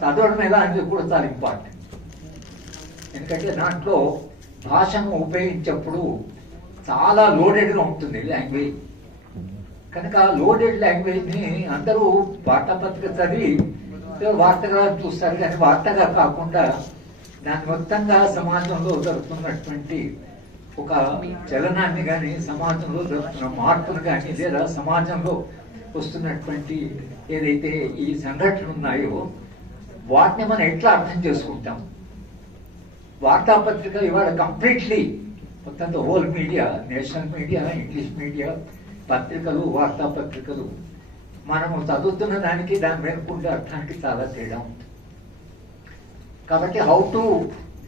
చదవడం ఎలా అనేది కూడా చాలా ఇంపార్టెంట్. ఎందుకంటే దాంట్లో భాషను ఉపయోగించేప్పుడు చాలా లోడెడ్గా ఉంటుంది లాంగ్వేజ్. కనుక లోడెడ్ లాంగ్వేజ్ని అందరూ వార్తాపత్రిక చదివి వార్తగా చూస్తారు, కానీ వార్తగా కాకుండా దాని మొత్తంగా సమాజంలో జరుగుతున్నటువంటి ఒక చలనాన్ని కానీ, సమాజంలో జరుగుతున్న మార్పును కానీ, లేదా సమాజంలో వస్తున్నటువంటి ఏదైతే ఈ సంఘటనలు ఉన్నాయో వాటిని మనం ఎట్లా అర్థం చేసుకుంటాం. వార్తాపత్రిక ఇవాళ కంప్లీట్లీ మొత్తం whole media, national media, English media, పత్రికలు, వార్తాపత్రికలు మనము చదువుతున్న దానికి దాని వెనుకుండే అర్థానికి చాలా తేడా ఉంది. కాబట్టి హౌ టు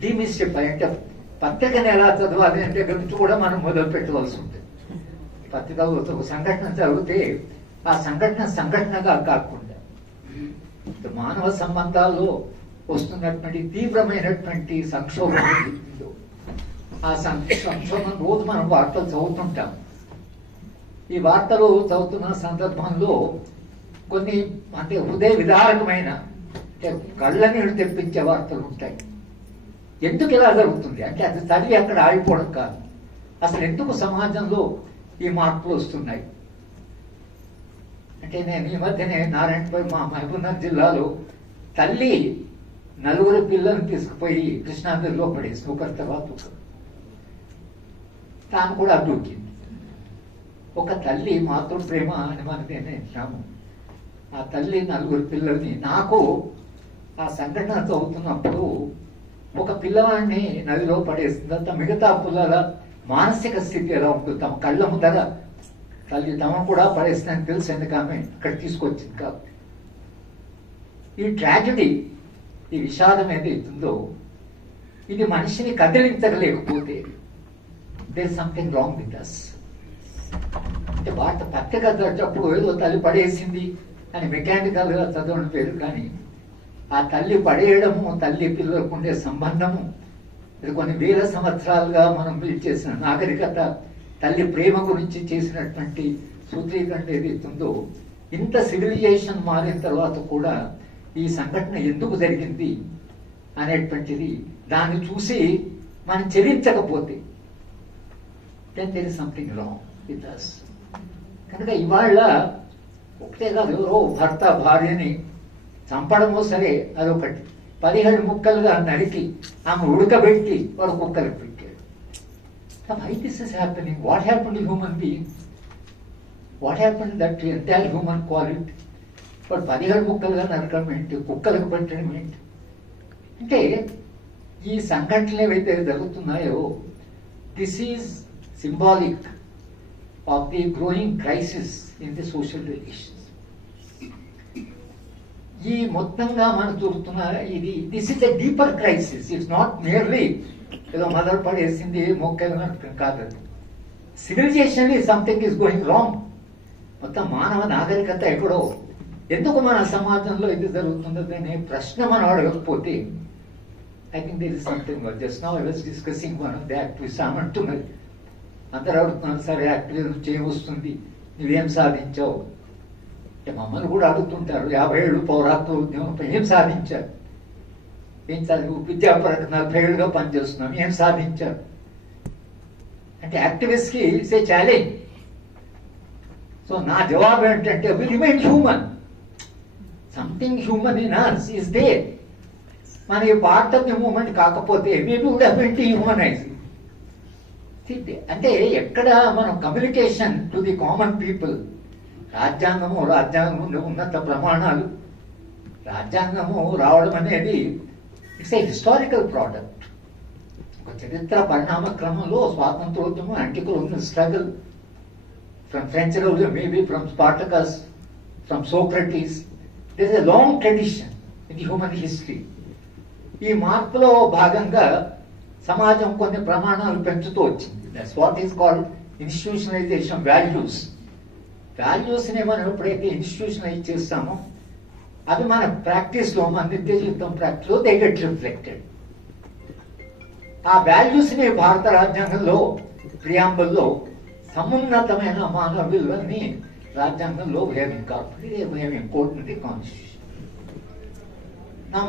డీమిస్టిఫై అంటే పత్రికను ఎలా చదవాలి అంటే గురించి కూడా మనం మొదలు పెట్టవలసి ఉంటుంది. పత్రికలో ఒక సంఘటన జరిగితే ఆ సంఘటనగా కాకుండా మానవ సంబంధాల్లో వస్తున్నటువంటి తీవ్రమైనటువంటి సంక్షోభం ఉందో ఆ సంక్షోభం రోజు మనం వార్తలు చదువుతుంటాం. ఈ వార్తలు చదువుతున్న సందర్భంలో కొన్ని అంటే హృదయ విదారకమైన అంటే కళ్ళ నీళ్ళు తెప్పించే వార్తలు ఉంటాయి. ఎందుకు ఇలా జరుగుతుంది అంటే అది చదివి అక్కడ ఆగిపోవడం కాదు, అసలు ఎందుకు సమాజంలో ఈ మార్పులు వస్తున్నాయి అంటే నేను ఈ మధ్యనే నారాయణపై మా మహబూబ్నగర్ జిల్లాలో తల్లి 4 పిల్లలను తీసుకుపోయి కృష్ణానదిలో పడేసి ఒకరి తర్వాత ఒకరు తాను కూడా అడ్డుకింది. ఒక తల్లి మాతృ ప్రేమ అని మనకి విన్నాము. ఆ తల్లి 4 పిల్లల్ని నాకు ఆ సంఘటన చదువుతున్నప్పుడు ఒక పిల్లవాడిని నదిలో పడేసిందంత మిగతా పిల్లల మానసిక స్థితి ఎలా ఉంటుంది, తమ కళ్ళ ముందర తల్లి తమను కూడా పడేస్తుందని తెలుసు, ఎందుకు ఆమె ఇక్కడ తీసుకొచ్చింది కాబట్టి. ఈ ట్రాజడీ, ఈ విషాదం ఏదైతుందో ఇది మనిషిని కదిలించలేకపోతే there is something wrong with us. అంటే వార్త పత్రిక చదివేటప్పుడు ఏదో తల్లి పడేసింది అని మెకానికల్ గా చదవడం పేరు, కానీ ఆ తల్లి పడేయడము, తల్లి పిల్లలకు ఉండే సంబంధము, ఇది కొన్ని వేల సంవత్సరాలుగా మనం బిల్డ్ చేసిన నాగరికత, తల్లి ప్రేమ గురించి చేసినటువంటి సూత్రీకరణ ఏదైతుందో, ఇంత సివిలైజేషన్ మారిన తర్వాత కూడా ఈ సంఘటన ఎందుకు జరిగింది అనేటువంటిది దాన్ని చూసి మనం చెల్లించకపోతే then there is something wrong with us. కనుక ఇవాళ ఒకటే కాదు, ఎవరో భర్త భార్యని చంపడమో సరే అదొకటి, 17 ముక్కలుగా నరికి ఆమె ఉడకబెట్టి వాడు కుక్కలకు పెట్టాడు. Why this is happening? What happened to human being? What happened that entire human quality? వాడు 17 ముక్కలుగా నరకడం ఏంటి, కుక్కలకు పెట్టడం ఏంటి అంటే ఈ సంఘటనలు ఏవైతే జరుగుతున్నాయో this is symbolic of the growing crisis in the social relations. ఈ మొత్తంగా మనం చూస్తున్న ఇది this is a deeper crisis. It's not nearly ఏదో మొదలు పడేసింది మొక్కలు కాదు. Civilization something is going wrong. మొత్తం మానవ నాగరికత ఎక్కడో, ఎందుకు మన సమాజంలో ఇది జరుగుతుందో అనే ప్రశ్న మనం అడగకపోతే I think there is something. Just now I was discussing one of the activist. ఆమె అంటున్నది, అందరు అడుగుతున్నారు సరే యాక్టివిజం చేయవస్తుంది, నువ్వేం సాధించావు అంటే మమ్మల్ని కూడా అడుగుతుంటారు. 50 ఏళ్ళు పౌరాత్వ ఉద్యమం ఏం సాధించారు, ఏం చదువు విద్యాపరంగా 40 ఏళ్ళుగా పనిచేస్తున్నాం, ఏం సాధించారు అంటే యాక్టివిస్ట్ కి ఇట్స్ ఏ ఛాలెంజ్. సో నా జవాబు ఏంటంటే we remain human, something human in us is there. మన ఈ పార్ట్ ఆఫ్ ది మూమెంట్ కాకపోతే we would have been humanized. అంటే ఎక్కడ మనం communication to the common people, రాజ్యాంగము ఉన్నత ప్రమాణాలు, రాజ్యాంగము రావడం అనేది ఇట్స్ ఏ హిస్టారికల్ ప్రోడక్ట్. ఒక చరిత్ర పరిణామ క్రమంలో స్వాతంత్రోద్యమం, anti colonial struggle from French revolution, maybe from Spartacus, from Socrates, there is a long tradition in the human history. ఈ మార్పులో భాగంగా సమాజం కొన్ని ప్రమాణాలు పెంచుతూ వచ్చింది. That's what is called institutionalization. వాల్యూస్ని మనం ఎప్పుడైతే ఇన్స్టిట్యూషనలైజ్ చేస్తామో అవి మన ప్రాక్టీస్లో, మన నిత్య జీవితం ప్రాక్టీస్లో దే గెట్ రిఫ్లెక్టెడ్. ఆ వాల్యూస్ని భారత రాజ్యాంగంలో ప్రియాంబుల్లో సమున్నతమైన మానవ విలువల్ని రాజ్యాంగంలో we have incorporated, we have encoded in the Constitution.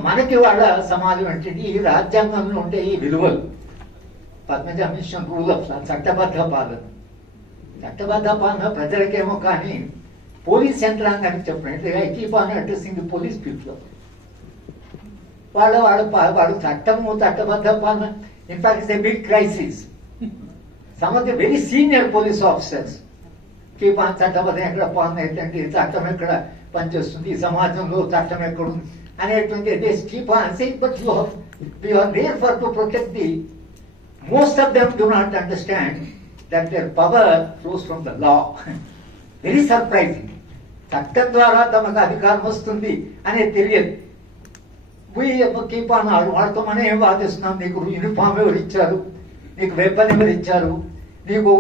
మనకి వాళ్ళ సమాజం ఏంటంటే ఈ రాజ్యాంగంలో ఉండే ఈ విలువలు, Padmaja mission rule of law, చట్టబద్ధ పాలన. చట్టబద్ధ పాలన ప్రజలకేమో కానీ పోలీస్ యంత్రాంగానికి చెప్పండి. I keep on addressing the police people. వాళ్ళు చట్టబద్ధ పాలన. In fact it's a big crisis. Some of the very senior police officers keep on చట్టబద్ధ ఎక్కడ పాలన ఏంటంటే చట్టం ఎక్కడ పనిచేస్తుంది, ఈ సమాజంలో చట్టం ఎక్కడుంది అనేటువంటి they keep on saying, but you are there for to protect the. Most of them do not understand that their power flows from the law. Very surprising. చట్టం ద్వారా తమకు అధికారం వస్తుంది అనేది తెలియదు. వాడితో మనం ఏం వాదిస్తున్నాం? నీకు యూనిఫామ్ ఎవరు ఇచ్చారు, నీకు వెపన్ ఎవరు ఇచ్చారు, నీకు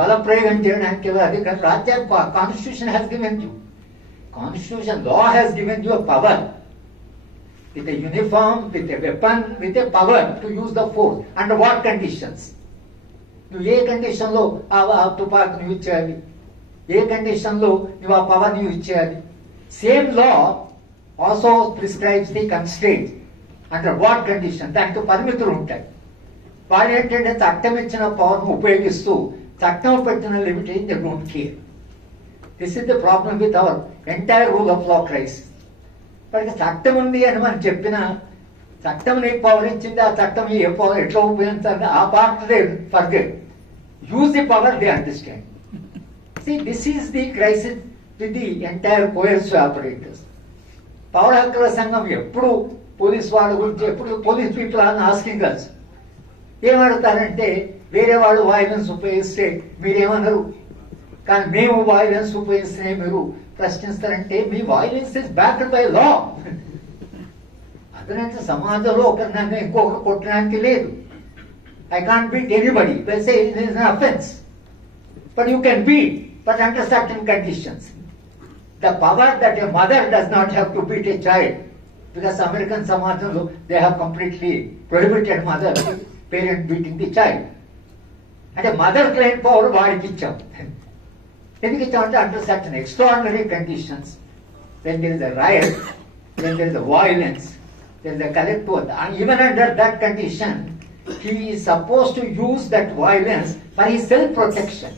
బలప్రయోగం చేయడానికి అధికారం రాజ్యాంగ constitution has given you. Constitution law has given you power. With a uniform, with a weapon, with a power to use the force. Under what conditions? నువ్వు ఏ కండిషన్ లో ఆ తుపాకుని యూజ్ చేయాలి, ఏ కండిషన్ లో నువ్వు ఆ పవర్ ని యూజ్ చేయాలి. Same law also prescribes the constraint. Under what condition, దాంట్లో పరిమితులు ఉంటాయి. వాడు ఏంటంటే చట్టం ఇచ్చిన పవర్ ను ఉపయోగిస్తూ చట్టం పెట్టిన limitation they don't care. This is the problem with our entire rule of law crisis. వాడికి చట్టం ఉంది అని మనం చెప్పిన, చట్టం నీకు పవర్ ఇచ్చింది, ఆ చట్టం ఏ పవర్ ఎట్లా ఉపయోగించాలి ఆ part they forget. Use the power they understand. See, this is the crisis with the entire coercive operators. పౌర హక్కుల సంఘం ఎప్పుడు పోలీస్ వాళ్ళ గురించి, ఎప్పుడు police people are asking us ఏమడుగుతారంటే, వేరే వాళ్ళు వైలెన్స్ ఉపయోగిస్తే మీరేమన్నారు, కానీ మేము వైలెన్స్ ఉపయోగిస్తే మీరు ప్రశ్నిస్తారంటే మీ violence is backed by law. అదనంటే సమాజంలో ఒకరినైనా ఇంకొకరు కొట్టడానికి లేదు. I can't beat anybody by saying it is an offence, but you can beat, but under certain conditions. The power that a mother does not have to beat a child, because American సమాజంలో they have completely prohibited mother parent beating the child. అంటే mother claim power వాడికి ఇచ్చాం. ఎందుకు ఇచ్చామంటే under certain extraordinary conditions, when there is a riot, when there is a violence, there is a collective, and even under that condition, he is supposed to use that violence for his self-protection.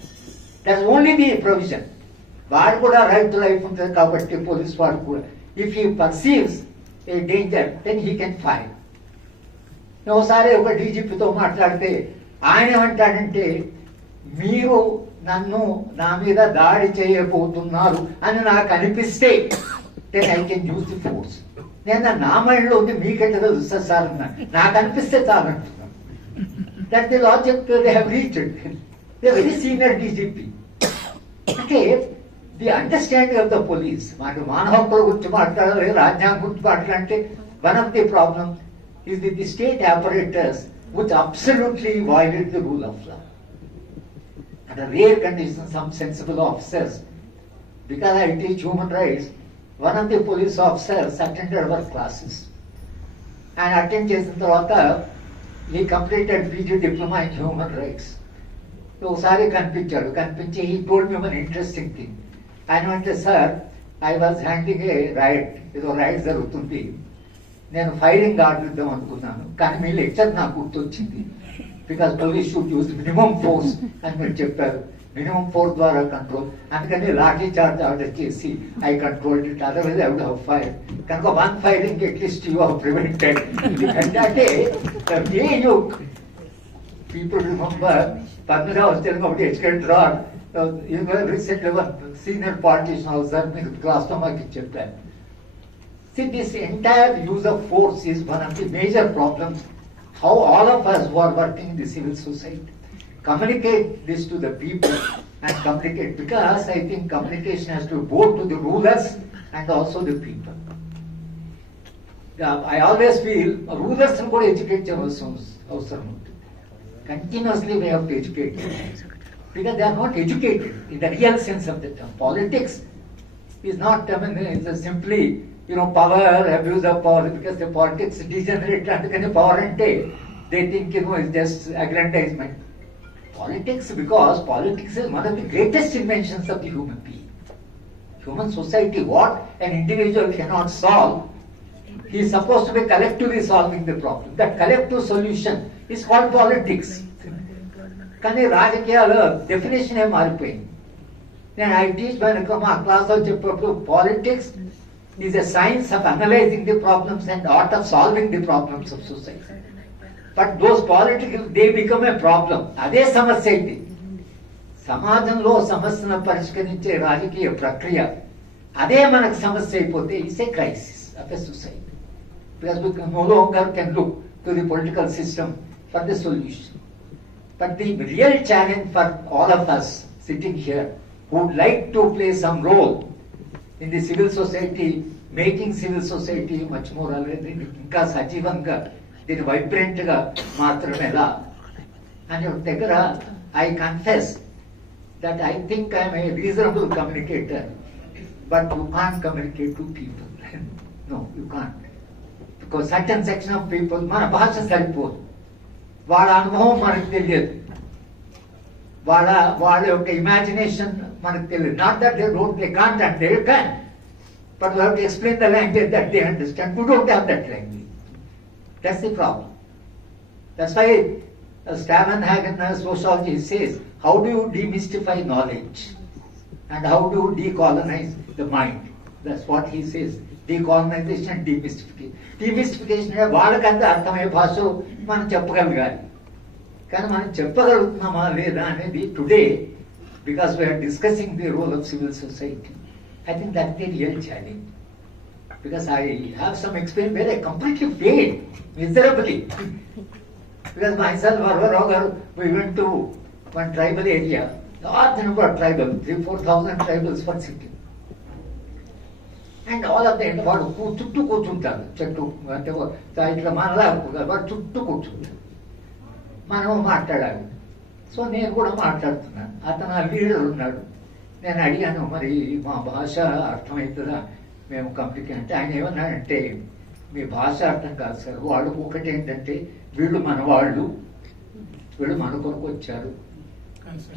That's only the provision. వాడు కూడా right to life ఉంటుంది కాబట్టి police వాడు కూడా, if he perceives A danger than he can fire. ఒకసారి ఒక డీజీపీతో మాట్లాడితే ఆయన ఏమంటాడంటే, మీరు నా మీద దాడి చేయబోతున్నారు అని నాకు అనిపిస్తే then I can use the force. నేను నా మైండ్లో ఉంది, మీకెట్లా తెలుస్తుంది సార్ అన్నాడు. నాకు అనిపిస్తే చాలంటున్నాను. That the logic they have reached. They very senior DGP. అంటే the understanding of the police. మాకు మానవ హక్కుల గురించి మాట్లాడాలి, రాజ్యాంగం గురించి మాట్లాడంటే one of the problem is the state operators which absolutely violate the rule of law. Under rare conditions, some sensible officers, because I teach human rights, one of the police officers attended our classes. And attend చేసిన తర్వాత he completed PG diploma in human rights. ఒకసారి కనిపించి he told me one interesting thing. ఆయన అంటే, sir I was handling a riot, ఏదో ride జరుగుతుంది, నేను firing order ఇద్దాం అనుకున్నాను, కానీ మీ లెక్చర్ నాకు గుర్తొచ్చింది. Because police should use minimum force అని మీరు చెప్పారు, మినిమం ఫోర్స్ ద్వారా కంట్రోల్, అందుకని లాఠీ చార్జ్ ఆర్డర్ చేసి I controlled it, otherwise I would have fire. కనుక one firing at least you have prevented. అంటే ఏ యూ పీపుల్ రిమెంబర్ పద్మజా వస్తే ఒకటి educator or recently one senior politician అవసరం మీరు క్లాస్లో మాకు చెప్పారు. See, this entire use of force is one of the major problems. How all of us who are working in the civil society communicate this to the people and communicate, because I think communication has to go both to the rulers and also the people. I always feel rulers కూడా educate చేయవలసిన అవసరం ఉంటుంది. Continuously we have to educate them, because they are not educated in the real sense of the term. Politics is not, I mean, it's simply power, abuse of power, because the politics degenerate, and power ante they think it's just aggrandizement. Politics, because politics is one of the greatest inventions of the human being. Human society, what an individual cannot solve, He is supposed to be collectively solving the problem. That collective solution is called politics. కానీ రాజకీయాల definition మారిపోయింది. నేను I teach మా క్లాస్లో చెప్పినప్పుడు politics is a science of analysing the problems and art of solving the problems of society. But those political they become a problem. అదే సమస్య ఇది. సమాజంలో సమస్యను పరిష్కరించే రాజకీయ ప్రక్రియ అదే మనకు సమస్య అయిపోతే it's a crisis of a society. Because we no longer can look to the political system for the solution. But the real challenge for all of us sitting here who would like to play some role in the civil society, making civil society much more ఇంకా సజీవంగా దీన్ని vibrant గా మాత్రమేలా అని దగ్గర I confess that I think I am a reasonable communicator, but you can't communicate to people. No, you can't. Because certain section of people, మన భాష సరిపోదు, వాళ్ళ అనుభవం మనకు తెలియదు, వాళ్ళ యొక్క ఇమాజినేషన్ మనకు తెలియదు. Not that they can't and they can, but you have to explain the language that they understand. We don't have that language. That's the problem. That's why Stavenhagen sociology says, how do you demystify knowledge and how do you decolonize the mind? That's what he says. Decolonization and demystification. Demystification అంటే వాళ్ళకంతా అర్థమయ్యే భాష మనం చెప్పగలగాలి. కానీ మనం చెప్పగలుగుతున్నామా లేదా అనేది today, because we're discussing the role of civil society, I think that the real challenge. Because I have some experience where I completely failed miserably. Because myself, Varvarao garu, we went to one tribal area, large number of tribal, 3,000-4,000 tribals for sitting. And all of them, వాడు చుట్టూ కూర్చుంటారు, చెట్టు అంటే ఇట్లా మనలా వాడు చుట్టూ కూర్చుంటారు, మనం మాట్లాడాలి. సో నేను కూడా మాట్లాడుతున్నాను, అతను ఆ లీడర్ ఉన్నాడు. నేను అడిగాను, మరి మా భాష అర్థమవుతుందా, మేము కమ్యూనికేట్ అంటే ఆయన ఏమన్నాడంటే, మీ భాష అర్థం కాదు సార్, వాళ్ళు ఒకటి ఏంటంటే వీళ్ళు మన వాళ్ళు, వీళ్ళు మన కొరకు వచ్చారు,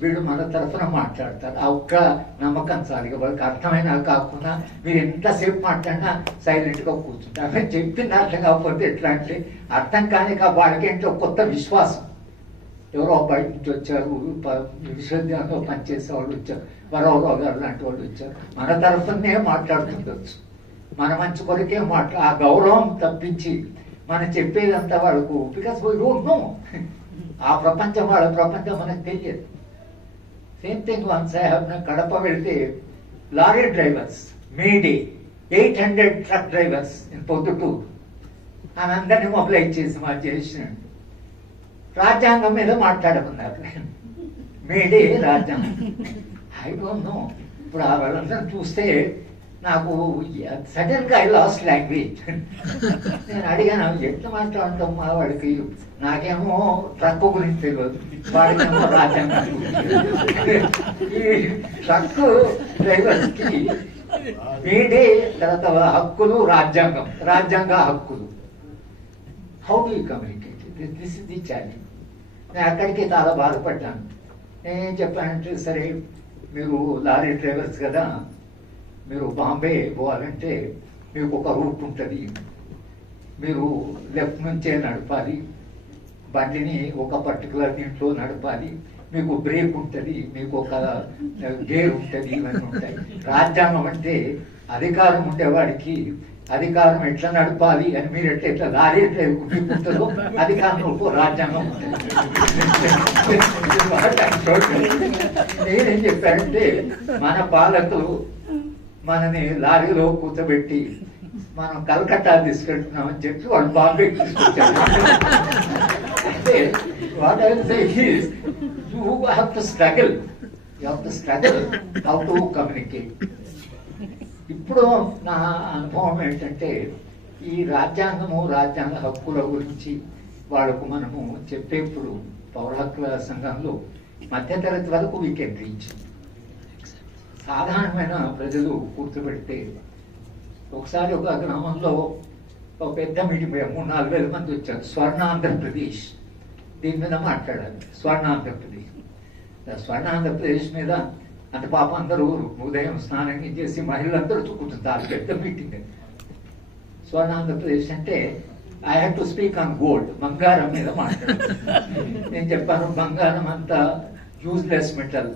వీళ్ళు మన తరఫున మాట్లాడతారు, ఆ ఒక్క నమ్మకం చాలు. వాళ్ళకి అర్థమైనా కాకుండా మీరు ఎంతసేపు మాట్లాడినా సైలెంట్ గా కూర్చుంటారు. అవి చెప్పింది అర్థం కాకపోతే ఎట్లా అంటే, అర్థం కానీ వాళ్ళకి ఏంటో కొత్త విశ్వాసం. ఎవరో బయట నుంచి వచ్చారు, విశ్వవిద్యాలయంలో పనిచేసే వాళ్ళు వచ్చారు, వరవరావు గారు లాంటి వాళ్ళు వచ్చారు, మన తరఫునే మాట్లాడుతుండొచ్చు, మన మంచి కొరకే ఆ గౌరవం తప్పించి మనం చెప్పేదంతా వాళ్ళకు, బికాస్ వీ డోంట్ నో, ఆ ప్రపంచం వాళ్ళ ప్రపంచం మనకు తెలియదు. Same thing once I have Kadapa వెళ్తే lorry drivers May Day 800 truck drivers in Proddatur అని అందరినీ మొబిలైజ్ చేసి మా చేసినాడు. రాజ్యాంగం మీద మాట్లాడమన్నారు. మేడే రాజ్యాంగం. I don't know. ఇప్పుడు ఆ వాళ్ళందరూ చూస్తే నాకు సడన్ గా ఐ లాస్ట్ లాంగ్వేజ్. నేను అడిగాను, ఎట్లా మాట్లాడటం మా వాడికి, నాకేమో ట్రక్ గురించి తెలియదు, వాడికేమో రాజ్యాంగం గురించి. ఈ ట్రక్ డ్రైవర్స్ కి మేడే తర్వాత హక్కులు, రాజ్యాంగం, రాజ్యాంగ హక్కులు, how do you communicate? This is the challenge. నేను అక్కడికి చాలా బాధపడ్డాను. నేనేం చెప్పానంటే, సరే మీరు లారీ డ్రైవర్స్ కదా, మీరు బాంబే పోవాలంటే మీకు ఒక రూట్ ఉంటుంది, మీరు లెఫ్ట్ నుంచే నడపాలి, బండిని ఒక పర్టికులర్ దీంట్లో నడపాలి, మీకు బ్రేక్ ఉంటుంది, మీకు ఒక గేర్ ఉంటుంది, ఇవన్నీ ఉంటాయి. రాజ్యాంగం అంటే అధికారం ఉండేవాడికి అధికారం ఎట్లా నడపాలి అని మీరు ఎట్లా లారీ డ్రైవర్ ఉంటుందో అధికారంలో రాజ్యాంగం ఉంటుంది. నేనేం చెప్పానంటే, మన పాలకులు మనని లారీలో కూర్చోబెట్టి మనం కలకత్తా తీసుకెళ్తున్నామని చెప్పి వాళ్ళు బాంబే తీసుకొచ్చారు. అంటే what I will say is, you have to struggle, you have to struggle how to communicate. ఇప్పుడు నా అనుభవం ఏంటంటే, ఈ రాజ్యాంగము, రాజ్యాంగ హక్కుల గురించి వాళ్ళకు మనము చెప్పేప్పుడు పౌర హక్కుల సంఘంలో మధ్యతరగతి వరకు వీ కెన్ రీచ్. సాధారణమైన ప్రజలు కూర్చోబెడితే, ఒకసారి ఒక గ్రామంలో ఒక పెద్ద మీటింగ్ 3-4 వేల మంది వచ్చారు. స్వర్ణాంధ్రప్రదేశ్ దీని మీద మాట్లాడాలి. స్వర్ణాంధ్రప్రదేశ్ స్వర్ణాంధ్రప్రదేశ్ మీద అంటే పాప అందరూ ఉదయం స్నానం చేసి మహిళలందరూ కూర్చుంటారు, పెద్ద మీటింగ్. స్వర్ణాంధ్రప్రదేశ్ అంటే I had to speak on gold, బంగారం మీద మాట్లాడాను. నేను చెప్పాను బంగారం అంతా యూజ్లెస్ మెటల్,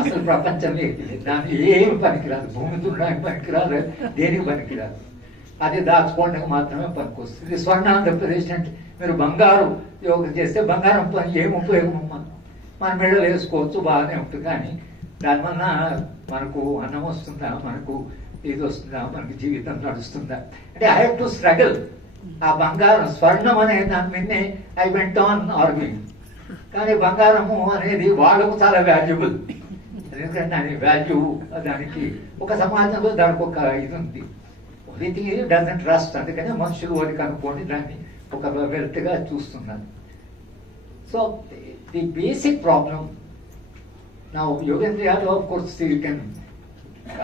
అసలు ప్రపంచంలో దాన్ని ఏమి పనికిరాదు, భూమి దున్నడానికి పనికిరాదు, దేనికి పనికిరాదు, అది దాచుకోవడానికి మాత్రమే పనికొస్తుంది. స్వర్ణాంధ్రప్రదేశ్ అంటే మీరు బంగారు యోగం చేస్తే బంగారం పని ఏం ఉపయోగం మన మెడలు వేసుకోవచ్చు, బాగానే ఉంటుంది, కానీ దానివల్ల మనకు అన్నం వస్తుందా, మనకు ఇది వస్తుందా, మనకి జీవితం నడుస్తుందా అంటే ఐ హ్యావ్ టు స్ట్రగల్. ఆ బంగారం స్వర్ణం అనే దాని మీదనే ఐ వెంట్ ఆన్ ఆర్గ్యూయింగ్. కానీ బంగారము అనేది వాళ్ళకు చాలా వాల్యుబుల్, ఎందుకంటే దాని వాల్యూ, దానికి ఒక సమాజంలో దానికి ఒక ఇది ఉంది. ఓన్లీ థింగ్ ఇది డజంట్ ట్రస్ట్, అందుకనే మనుషులు ఓరికి అనుకోని దాన్ని ఒక వెల్త్గా చూస్తున్నారు. సో ది బేసిక్ ప్రాబ్లం నా Yogendra Yadav of course you can,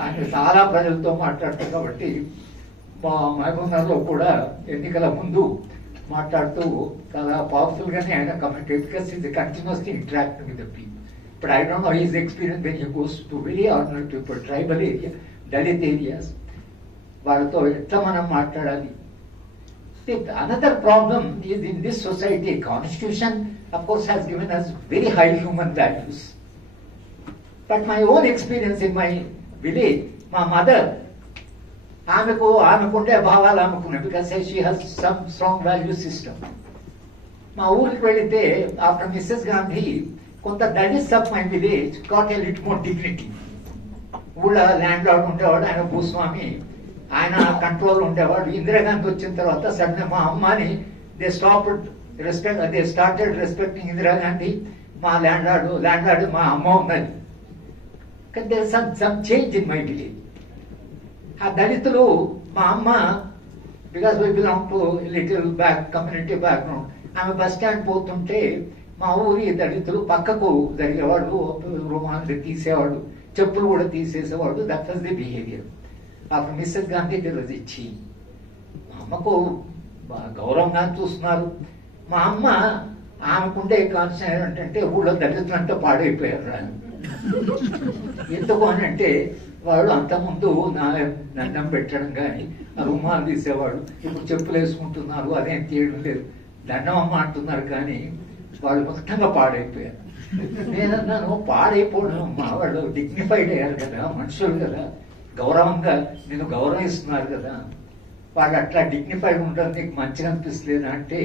ఆయన చాలా ప్రజలతో మాట్లాడతారు కాబట్టి మా మహబూబ్నగర్లో కూడా ఎన్నికల ముందు మాట్లాడుతూ చాలా పవర్ఫుల్గానే ఆయన communicate, because is continuously interacting with the people. But I don't no his experience when he goes to very ordinary people, tribal area, Dalit areas, వాళ్ళతో ఎట్లా మనం మాట్లాడాలి. Another problem is in this society, constitution of course has given us very high human values. But my own experience in my village, my mother, ఆమెకుండే భావాలు ఆమెకున్నాయి, because she has some strong value system. మా ఊరికి వెళితే after Mrs Gandhi కొంత Dalits of my village got a lit more dignity. ఊళ్ళో landlord ఉండేవాడు, ఆయన భూస్వామి, ఆయన కంట్రోల్ ఉండేవాడు. ఇందిరాగాంధీ వచ్చిన తర్వాత సడన్ మా అమ్మని they stopped respect, they started respecting Indira Gandhi. మా ల్యాండ్ మా అమ్మ ఉన్నది. కానీ there is some change in my village. ఆ దళితులు మా అమ్మ, because we belong to little community background, ఆమె బస్ స్టాండ్ పోతుంటే మా ఊరి దళితులు పక్కకు జరిగేవాడు, రుమాలు తీసేవాడు, చెప్పులు కూడా తీసేసేవాడు. That was the behaviour. After Mrs Gandhi there was a change. మా అమ్మకు గౌరవంగా చూస్తున్నారు. మా అమ్మ ఆమెకుండే కాన్సెప్ట్ ఏంటంటే ఊళ్ళో దళితులంతా పాడైపోయారు. ఎందుకు అని అంటే వాడు అంతకుముందు దండం పెట్టడం కానీ రుమాలు తీసేవాడు, ఇప్పుడు చెప్పులు వేసుకుంటున్నారు, అదేం తీయడం లేదు, దండం అమ్మ అంటున్నారు, కానీ వాళ్ళు మొత్తంగా పాడైపోయారు. నేనన్నాను పాడైపోవడం అమ్మా, వాళ్ళు డిగ్నిఫైడ్ అయ్యారు కదా, మనుషులు కదా, గౌరవంగా నేను గౌరవిస్తున్నారు కదా, వాళ్ళు అట్లా డిగ్నిఫైడ్ ఉండడం నీకు మంచిగా అనిపిస్తలేదా అంటే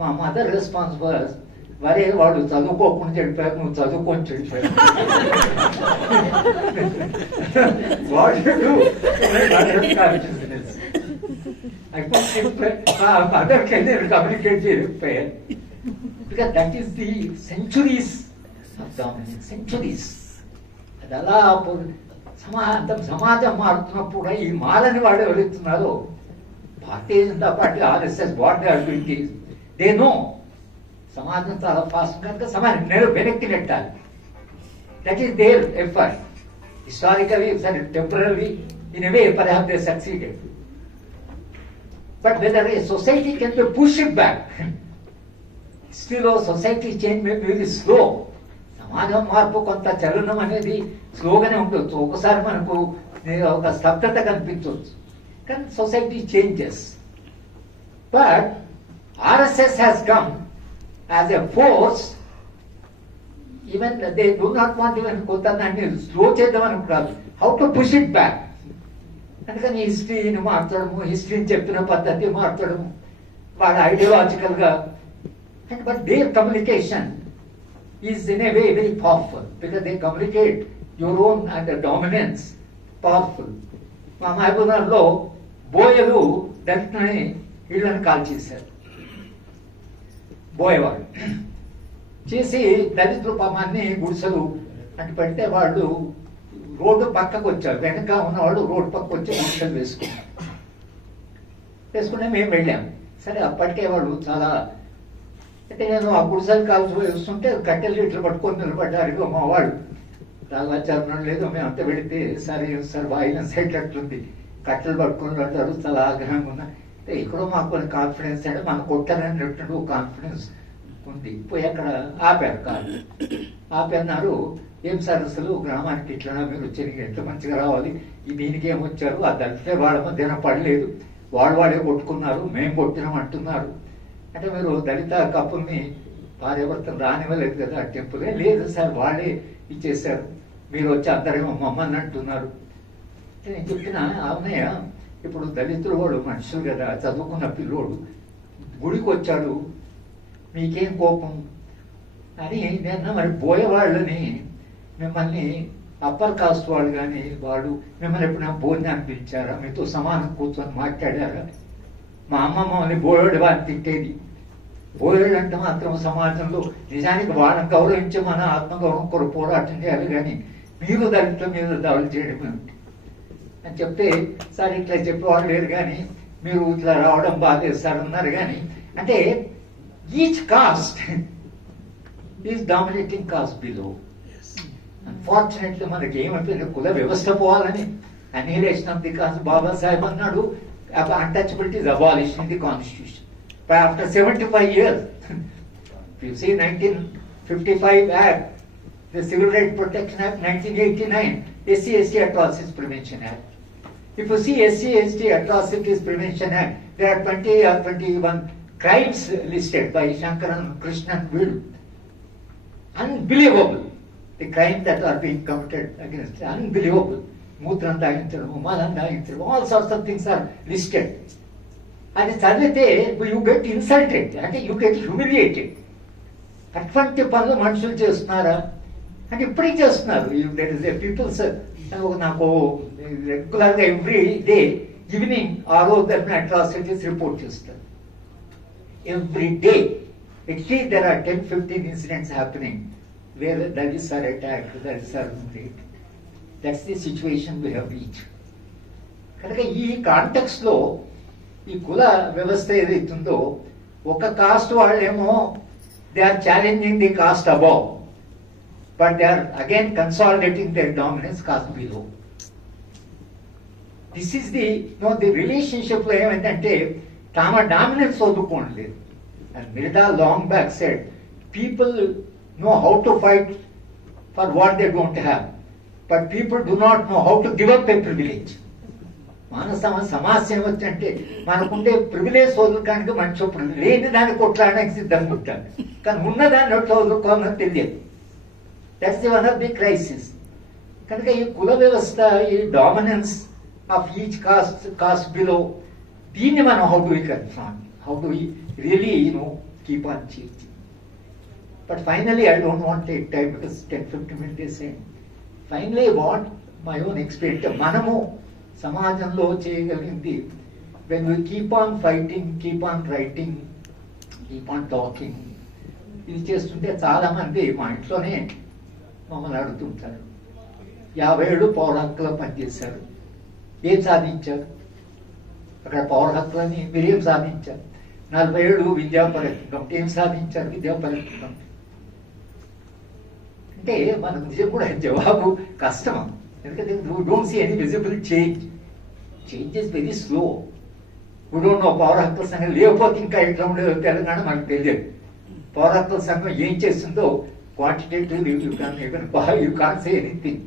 మా మదర్ రెస్పాన్స్ వాజ్, వరే వాడు చదువుకోకుండా చెడిపోయారు, నువ్వు చదువుకొని చెడిపోయావు. మదర్కి నేను కమ్యూనికేట్ చేయలేకపోయాను. Because that is the centuries of dominance, centuries. అది అలా సమాజం మారుతున్నప్పుడు ఈ మాలని వాడు ఎవరుతున్నారో Bharatiya Janata Party, RSS, what they are doing is they know సమాజం చాలా ఫాస్ట్ కనుక సమాజం వెనక్కి నెట్టాలి. That is their effort. Historically, temporary, in a way perhaps they succeeded. But whether a society can push it back, still a society change may be very slow. సమాజం మార్పు కొంత చలనం అనేది స్లోగానే ఉండొచ్చు, ఒకసారి మనకు ఒక స్తబ్దత కనిపించవచ్చు, కానీ society changes. But RSS has come as a force. Even they do not want even కొత్తదాన్ని స్లో చేద్దామని కాదు, how to push it back. అందుకని హిస్టరీని మార్చడము, హిస్టరీని చెప్పిన పద్ధతి మార్చడము, వాళ్ళ ఐడియాలజికల్గా. But their communication is in a way very powerful, because they communicate your own and dominance powerful. మా మహబూబ్నగర్లో బోయలు దళితులని ఇళ్లను కాల్చేశారు, బోయేవాళ్ళు చేసి దళితులు పామాన్ని గుడిసెలు అంటే పెడితే వాళ్ళు రోడ్డు పక్కకు వచ్చారు, వెనక ఉన్నవాళ్ళు రోడ్డు పక్కకు వచ్చి గుడిసెలు వేసుకునే మేము వెళ్ళాం. సరే అప్పటికే వాళ్ళు చాలా, అంటే నేను ఆ గుడిసెలు కాల్చి వస్తుంటే కట్టెలు లీటర్లు పట్టుకొని నిలబడ్డారు మా వాళ్ళు. రాగాచారణం లేదు, మేము అంతా వెళితే సరే సార్ వైలెన్స్ అయ్యేటట్లుంది, కట్టెలు పట్టుకొని పడ్డారు, చాలా ఆగ్రహంగా ఉన్నా. ఇక్కడ మాకు కొన్ని కాన్ఫిడెన్స్ అంటే మనం కొట్టారనేటువంటి కాన్ఫిడెన్స్ ఉంది. పోయి అక్కడ ఆపారు కాదు, ఆపన్నారు. ఏం సార్ అసలు గ్రామానికి ఇట్లా మీరు వచ్చి ఎంత మంచిగా రావాలి, దీనికి ఏమొచ్చారు, ఆ దళితులే వాళ్ళ మధ్యన పడలేదు, వాళ్ళే కొట్టుకున్నారు, మేము కొట్టినాం అంటున్నారు. అంటే మీరు దళిత కపుల్ని భార్యాభర్తలు రానివ్వలేదు కదా టెంపులే? లేదు సార్, వాళ్ళే ఇచ్చేశారు, మీరు వచ్చి అందరేమో మమ్మల్ని అంటున్నారు. నేను చెప్పిన అవునయ్య, ఇప్పుడు దళితులు వాడు మనుషులు కదా, చదువుకున్న పిల్లోడు గుడికి వచ్చాడు, మీకేం కోపం అని నేను మరి పోయేవాళ్ళని మిమ్మల్ని అప్పర్ కాస్ట్ వాళ్ళు కానీ వాళ్ళు మిమ్మల్ని ఎప్పుడైనా భోజనాన్ని పిలిచారా? మీతో సమానం కూర్చొని మాట్లాడారా? మా అమ్మ మమ్మల్ని బోయోడు అని తిట్టేది. బోయోడు అంటే మాత్రం సమాజంలో నిజానికి వాళ్ళని గౌరవించి మన ఆత్మగౌరవం కొరకు పోరాటం చేయాలి, కానీ మీరు దళితుల మీద దాడులు చేయడం ఏమిటి అని చెప్తే, సార్ ఇట్లా చెప్పేవాళ్ళు లేరు కానీ మీరు ఇట్లా రావడం బాధేస్తారు అన్నారు. కానీ అంటే each cost is dominating cost below. Unfortunately మనకి ఏమైపోయింది, కుల వ్యవస్థ పోవాలని annihilation of the cost. Babasaheb అన్నాడు untouchability is abolished in the constitution. But after 75 years, if you see 1955 Act, the Civil Rights Protection Act 1989, SC/ST Atrocities Prevention Act. If you see SC/ST Atrocities Prevention Act, there are 20 or 21 crimes listed by Shankaran, Krishnan, Vidu. Unbelievable. The crimes that are being committed against, unbelievable. మూత్రం తాగించడం, మలం తాగించడం, all sorts of things are listed. అది చదివితే you get insulted, అంటే you get humiliated. అటువంటి పనులు మనుషులు చేస్తున్నారా అంటే ఇప్పటికీ చేస్తున్నారు. That is a peoples. నాకు రెగ్యులర్గా ఎవ్రీ డే ఈవినింగ్ ఆరోగ్య అట్రాసిటీస్ రిపోర్ట్ చేస్తారు. Every day at least there are 10-15 incidents happening where Dalits are attacked, Dalits are wounded. That's the situation we have reached. కనుక ఈ కాంటెక్స్ట్ లో ఈ కుల వ్యవస్థ ఏదైతుందో, ఒక కాస్ట్ వాళ్ళేమో they are challenging the caste above, but they are again consolidating their dominance caste below. This is the the relationship లో ఏమైందంటే తమ డామినెన్స్ వదుకోండి. అండ్ మిర్దా long back said people know how to fight for what they don't have, but people do not know how to give up a privilege. మన సమస్య ఏమొచ్చంటే మనకుండే privilege వదులుకోవడానికి మనిషి ఇప్పుడు లేని దాన్ని కొట్లాడడానికి సిద్ధంగా ఉంటాడు, కానీ ఉన్నదాన్ని ఎట్లా వదులుకోవాలని తెలియదు. That's the one of the crisis. కనుక ఈ కుల వ్యవస్థ, ఈ dominance of each caste below, దీన్ని మనం how do we confront, how do we really keep on changing. But finally I don't want take time because 10-15 minutes అయిన. Finally what my own experience, మనము సమాజంలో చేయగలిగింది, when we keep on fighting, keep on writing, keep on talking, ఇది చేస్తుంటే చాలా మంది మా ఇంట్లోనే మమ్మల్ని అడుగుతుంటారు, 50 ఏళ్ళు పౌర హక్కులో పనిచేశారు, ఏం సాధించారు అక్కడ పౌర హక్కులని, మీరేం సాధించారు? 40 ఏళ్ళు విద్యాపరంగం, ఏం సాధించారు విద్యాపరంగం అంటే మనకు నిజం కూడా జవాబు కష్టం. ఎందుకంటే we don't see any visible change. Change is very slow. We don't know పౌర హక్కుల సంఘం లేకపోతే ఇంకా ఎట్లా ఉండేదో తెలంగాణ మనకు తెలియదు. పౌర హక్కుల సంఘం ఏం చేస్తుందో quantitative you can't say anything.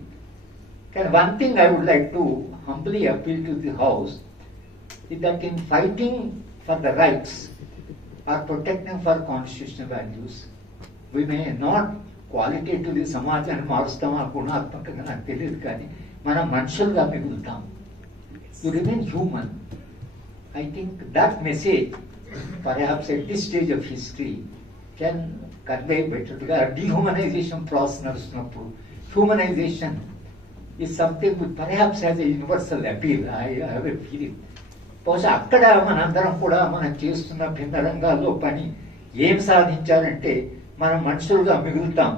కానీ one thing I would like to humbly appeal to the house is that in fighting for the rights or protecting for constitutional values, we may not క్వాలిటేటివ్లీ సమాజాన్ని మారుస్తామా గుణాత్మకంగా నాకు తెలియదు, కానీ మనం మనుషులుగా మిగులుతాం. You remain human. I think that message perhaps at this stage of history can convey బెటర్గా. డీహ్యూమనైజేషన్ ప్రాసెస్ నడుస్తున్నప్పుడు humanization is something which perhaps has a universal appeal. I have a feeling. బహుశా అక్కడ మనందరం కూడా మనం చేస్తున్న భిన్న రంగాల్లో పని ఏం సాధించాలంటే మనం మనుషులుగా మిగులుతాం.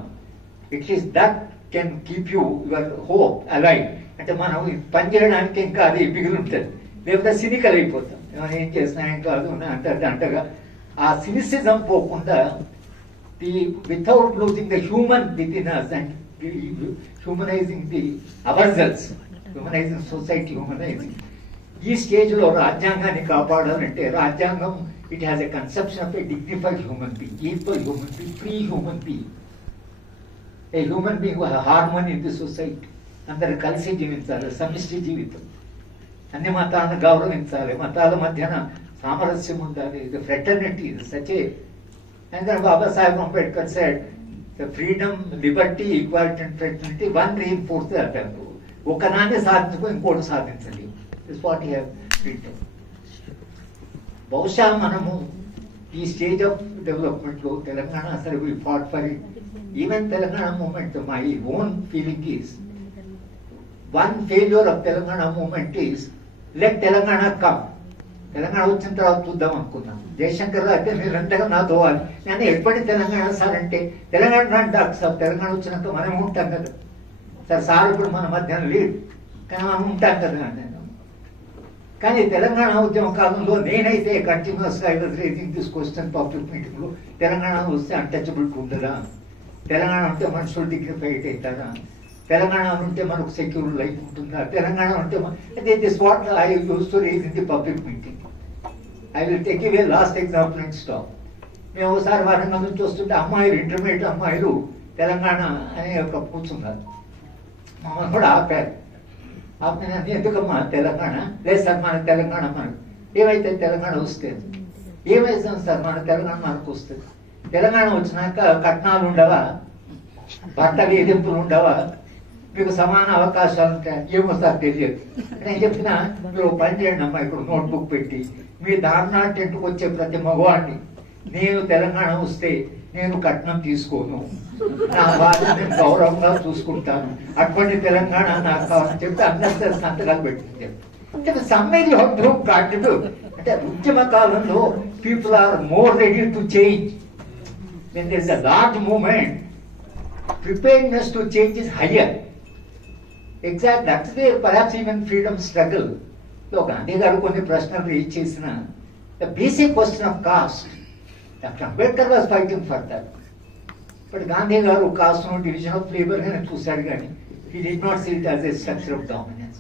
At least that can keep you your hope alive. అంటే మనం పని చేయడానికి ఇంకా అది మిగిలి ఉంటుంది, లేకపోతే సినికల్ అయిపోతాం. ఏం చేసినా ఏం కాదు అంటగా ఆ సినిసిజం పోకుండా the without losing the human with in us and humanizing the ourselves, humanizing society, humanizing. ఈ స్టేజ్లో రాజ్యాంగాన్ని కాపాడాలంటే రాజ్యాంగం it has a conception of a dignified human being, equal human being, free human being, a human being who has harmony in the society. అందరు కలిసి జీవించాలి, సమిష్టి జీవితం. అన్ని మతాలను గౌరవించాలి, మతాల మధ్యన సామరస్యం ఉండాలి, ఇది ఫ్రెటర్నిటీ, ఇది సచే. And Babasaheb Ambedkar said the freedom, liberty, equality and fraternity one reinforce the other. ఒకదాన్ని సాధించుకో ఇంకోటి సాధించలేము. This what he have written. బహుశా మనము ఈ స్టేజ్ ఆఫ్ డెవలప్మెంట్ లో తెలంగాణ అసలు we fought for it. Even Telangana movement, my own feeling is one failure of Telangana movement is let Telangana come. Telangana వచ్చిన తర్వాత చూద్దాం అనుకున్నాం. జయశంకర్ అయితే మీరు అంతగా నాతో అని నేను ఎప్పటి తెలంగాణ సార్ అంటే తెలంగాణ డాక్టర్ సార్ తెలంగాణ వచ్చినాక మనం ఉంటాం కదా సార్, సార్ ఇప్పుడు మన మధ్యాహ్నం లీడ్ కానీ మనం ఉంటాం కదా నేను. కానీ తెలంగాణ ఉద్యమ కాలంలో నేనైతే కంటిన్యూస్ గా I was raising this question public meeting లో, తెలంగాణ వస్తే అన్టచబిలిటీ ఉండదా, తెలంగాణ ఉంటే మనుషులు డిగ్నిఫైడ్ అవుతారా, తెలంగాణ ఉంటే మనకు సెక్యూర్ లైఫ్ ఉంటుందా, తెలంగాణ ఉంటే this what I use to raise in the public meeting. I will take a last example and stop. మేము ఒకసారి వరంగల్ నుంచి వస్తుంటే అమ్మాయిలు, ఇంటర్మీడియట్ అమ్మాయిలు తెలంగాణ అని ఒక కూర్చున్నారు. మమ్మల్ని కూడా ఆపారు. ఆపిన ఎందుకమ్మా తెలంగాణ? లేదు సార్ మన తెలంగాణ మనకు ఏమైతే తెలంగాణ వస్తే ఏమైతాం సార్ మన తెలంగాణ మనకు వస్తుంది. తెలంగాణ వచ్చినాక కట్నాలు ఉండవా, భర్త వేధింపులు ఉండవా, మీకు సమాన అవకాశాలు ఉంటాయి, ఏమో సార్ తెలియదు. నేను చెప్పిన మీరు పని చేయండి అమ్మా, ఇప్పుడు నోట్బుక్ పెట్టి మీ దారుణా టెంట్కి వచ్చే ప్రతి మగవాడిని నేను తెలంగాణ వస్తే నేను కట్నం తీసుకోను, నా బాధ్యత నేను గౌరవంగా చూసుకుంటాను, అటువంటి తెలంగాణ నాకు కావాలని చెప్పి అందరి సంతకాలు పెట్టింది. అంటే సమ్మెల్ కాంట్రిబ్యూట్. అంటే ఉద్యమ కాలంలో people are more ready to change. When there is a large movement, preparedness to change is higher. Exactly, that's where perhaps even freedom struggle. So Gandhi garu konni prashnalu raise chesina, the basic question of caste, Dr. Ambedkar was fighting for that. But Gandhi garu caste no division of labor ani chusadu gaani he did not see it as a structure of dominance.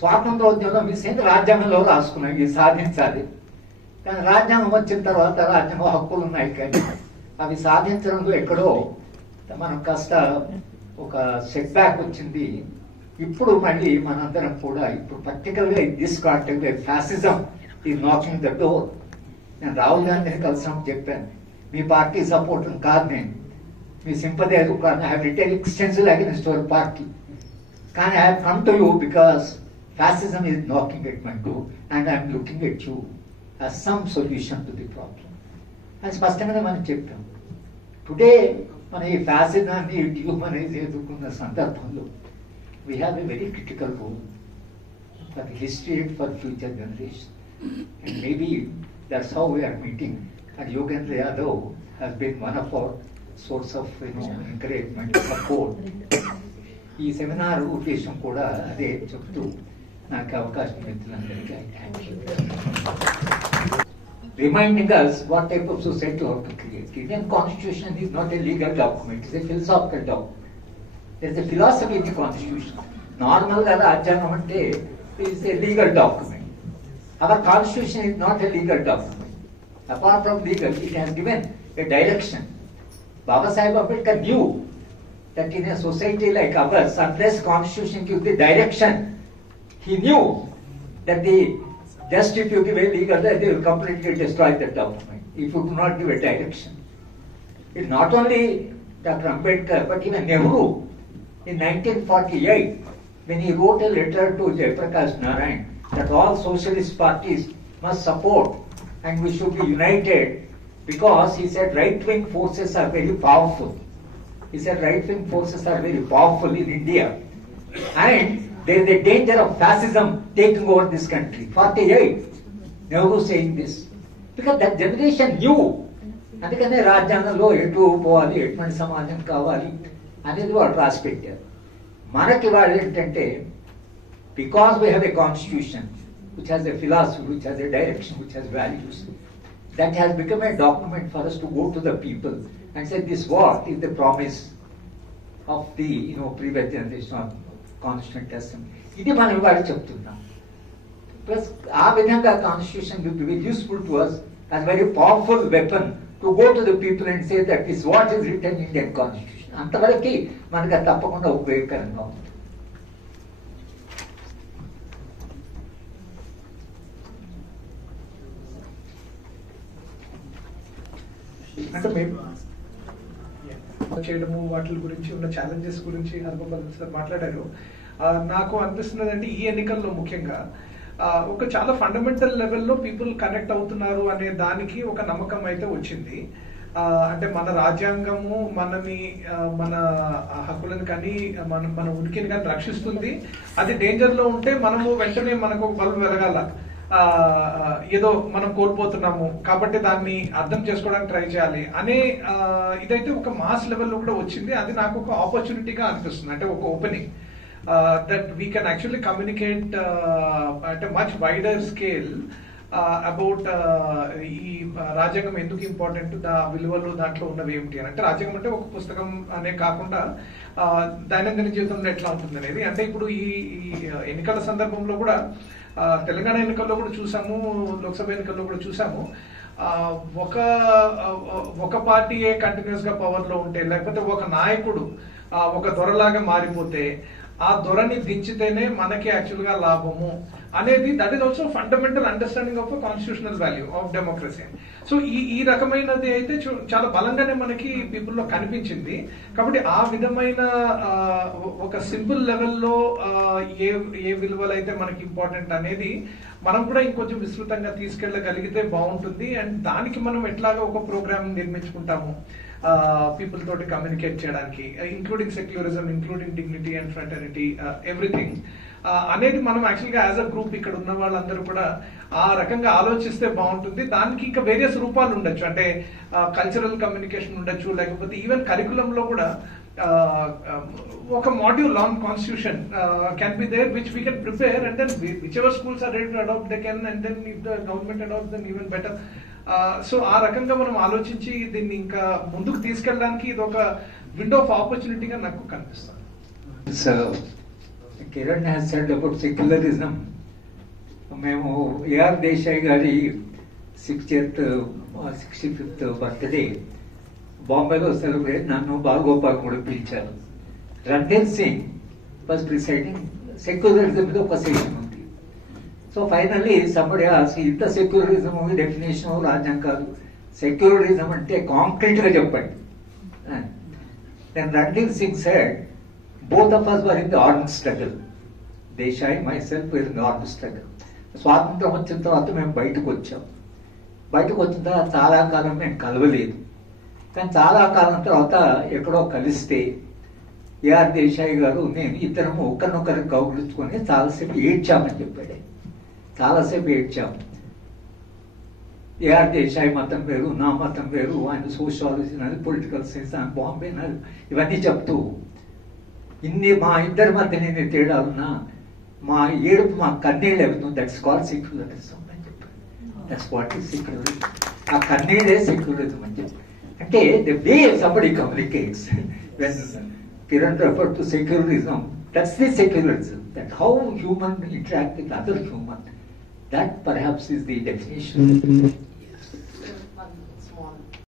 స్వాతంత్రోద్యమంలో మీ సేంద్ర రాజ్యాంగంలో రాసుకున్నాం ఇది సాధించాలి, కానీ రాజ్యాంగం వచ్చిన తర్వాత రాజ్యాంగం హక్కులు ఉన్నాయి కానీ అవి సాధించడంలో ఎక్కడో మనం కాస్త ఒక సెట్ బ్యాక్ వచ్చింది. ఇప్పుడు మళ్ళీ మనందరం కూడా ఇప్పుడు పర్టికులర్గా this context fascism is knocking the door. నేను రాహుల్ గాంధీని కలిసినప్పుడు చెప్పాను, మీ పార్టీ సపోర్ట్ కాదు, నేను మీ సింపతి కాదు, I have retail extensive against your party, కానీ I have come to you because fascism is knocking at my door and I'm looking at you as some solution to the problem. అని స్పష్టంగానే మనం చెప్పాం. Today మన ఈ ఫ్యాసిజాన్ని dehumanize ఎదుర్కొన్న సందర్భంలో we have a very critical role for history and for future generation. And maybe that's how we're meeting. And Yogendra Yadav has been one of our source of encouragement, support. ఈ seminar ఉద్దేశం కూడా అదే చెప్తూ నాకు అవకాశం ఇచ్చినందుకు thank you. Reminding us what type of society we have to create. Indian Constitution is not a legal document, it is a philosophical document. There is a philosophy in the Constitution. Normal ga Rajyangam ante is a legal document. Our Constitution is not a legal document. Apart from legal, it has given a direction. Baba Sahib Ambedkar knew that in a society like ours, unless Constitution gives the direction, he knew that just if you give a legal, they will completely destroy the document if you do not give a direction. It's not only Dr. Ambedkar, but even Nehru in 1948, when he wrote a letter to Jayaprakash Narayan that all socialist parties must support and we should be united, because he said right-wing forces are very powerful. He said right-wing forces are very powerful in India, and there is a danger of fascism taking over this country. 48, Nehru saying this. Because that generation knew. అందుకనే రాజ్యాంగంలో ఎటు పోవాలి, ఎటువంటి సమాజం కావాలి అనేది వాళ్ళు రాసి పెట్టారు. మనకి వాళ్ళు ఏంటంటే, because we have a constitution which has a philosophy, which has a direction, which has values, that has become a document for us to go to the people and say this what is the promise of the previous generation of constituent assembly. ఇది మనం ఇవాళ చెప్తున్నాం. Plus ఆ విధంగా constitution will be very useful to us as very powerful weapon to go to the people and say that is what is written in Indian Constitution. అంతవరకు మనకు తప్పకుండా ఉపయోగకరంగా ఉంది. అంటే మేము చేయడము వాటి గురించి ఉన్న ఛాలెంజెస్ గురించి హర్గోపాల్ సార్ మాట్లాడారు. నాకు అనిపిస్తున్నది అంటే ఈ ఎన్నికల్లో ముఖ్యంగా ఒక చాలా ఫండమెంటల్ లెవెల్లో పీపుల్ కనెక్ట్ అవుతున్నారు అనే దానికి ఒక నమ్మకం అయితే వచ్చింది. అంటే మన రాజ్యాంగము మనని మన హక్కులను కానీ మన ఉనికిని కానీ రక్షిస్తుంది. అది డేంజర్ లో ఉంటే మనము వెంటనే మనకు ఒక బల్బు వెలగాల, ఏదో మనం కోల్పోతున్నాము కాబట్టి దాన్ని అర్థం చేసుకోవడానికి ట్రై చేయాలి అనే ఇదైతే ఒక మాస్ లెవెల్లో కూడా వచ్చింది. అది నాకు ఒక ఆపర్చునిటీగా అనిపిస్తుంది. అంటే ఒక opening that we can actually communicate at a much wider scale about ఈ రాజ్యాంగం ఎందుకు ఇంపార్టెంట్, విలువలు దాంట్లో ఉన్నవి ఏమిటి అని. అంటే రాజ్యాంగం అంటే ఒక పుస్తకం అనే కాకుండా దైనందిన జీవితంలో ఎట్లా ఉంటుంది అనేది. అంటే ఇప్పుడు ఈ ఎన్నికల సందర్భంలో కూడా తెలంగాణ ఎన్నికల్లో కూడా చూసాము, లోక్సభ ఎన్నికల్లో కూడా చూసాము. ఒక పార్టీయే కంటిన్యూస్ గా పవర్ లో ఉంటే, లేకపోతే ఒక నాయకుడు ఒక దొరలాగా మారిపోతే ఆ దొరని దించితేనే మనకి యాక్చువల్ గా లాభము అనేది, that is also fundamental understanding of constitutional value of democracy. So ఈ రకమైనది అయితే చాలా బలంగానే మనకి పీపుల్లో కనిపించింది. కాబట్టి ఆ విధమైన ఒక సింపుల్ లెవెల్లో ఏ విలువలు అయితే మనకి ఇంపార్టెంట్ అనేది మనం కూడా ఇంకొంచెం విస్తృతంగా తీసుకెళ్ళగలిగితే బాగుంటుంది. అండ్ దానికి మనం ఎట్లాగా ఒక ప్రోగ్రామ్ నిర్మించుకుంటాము పీపుల్ తోటి కమ్యూనికేట్ చేయడానికి, including secularism, including dignity and fraternity, everything అనేది మనం యాక్చువల్గా యాజ్ అ గ్రూప్ ఇక్కడ ఉన్న వాళ్ళందరూ కూడా ఆ రకంగా ఆలోచిస్తే బాగుంటుంది. దానికి ఇంకా వేరియస్ రూపాలు ఉండొచ్చు. అంటే కల్చరల్ కమ్యూనికేషన్ ఉండొచ్చు, లేకపోతే ఈవెన్ కరికులంలో కూడా ఒక module on constitution can be there which we can prepare, and then whichever schools are ready to adopt they can, and then if the government adopts then even better. So ఆ రకంగా మనం ఆలోచించి దీన్ని ఇంకా ముందుకు తీసుకెళ్ళడానికి ఇది ఒక విండో ఆఫ్ ఆపర్చునిటీగా నాకు కనిపిస్తుంది. Kiran has said about secularism. మేము ఏఆర్ దేశాయ్ గారి 65th బర్త్డే బాంబేలో సెలబ్రేట్, నన్ను బాలగోపాల్ కూడా పిలిచారు. Randhir Singh was presiding. Secularism మీద ఒక సెషన్ ఉంది. సో ఫైనల్లీ సంబడి ఇంత సెక్యులరిజం డెఫినేషన్ రాజ్యాంగాలు, సెక్యులరిజం అంటే కాంక్రీట్ గా చెప్పండి. Then Randhir Singh said both of us were in the armed struggle. Desai, myself were in the armed struggle. స్వాతంత్రం వచ్చిన తర్వాత మేము బయటకు వచ్చిన తర్వాత చాలా కాలం మేము కలవలేదు. కానీ చాలా కాలం తర్వాత ఎక్కడో కలిస్తే ఏఆర్ దేశాయ్ గారు నేను ఇద్దరము ఒకరినొకరు కౌగులించుకొని చాలాసేపు ఏడ్చామని చెప్పాడు. చాలాసేపు ఏడ్చాము. ఏఆర్ దేశాయ్ మతం వేరు, నా మతం వేరు, ఆయన సోషాలజీ నాది, పొలిటికల్ సైన్స్, బాంబే నాది, ఇవన్నీ చెప్తూ మా ఇద్దరి మధ్య నేను తేడాలున్నా మా ఏడుపు మా కన్నీళ్ళు అవుతుంది. దట్స్ కాల్డ్ సెక్యులరిజం అని చెప్పారు. That's what is secularism. ఆ కన్నీళ్ళే సెక్యులరిజం అని చెప్పి. అంటే the way somebody communicates when Kiran refer to secularism, that's the secularism. That how human interact with other human, that perhaps is the definition.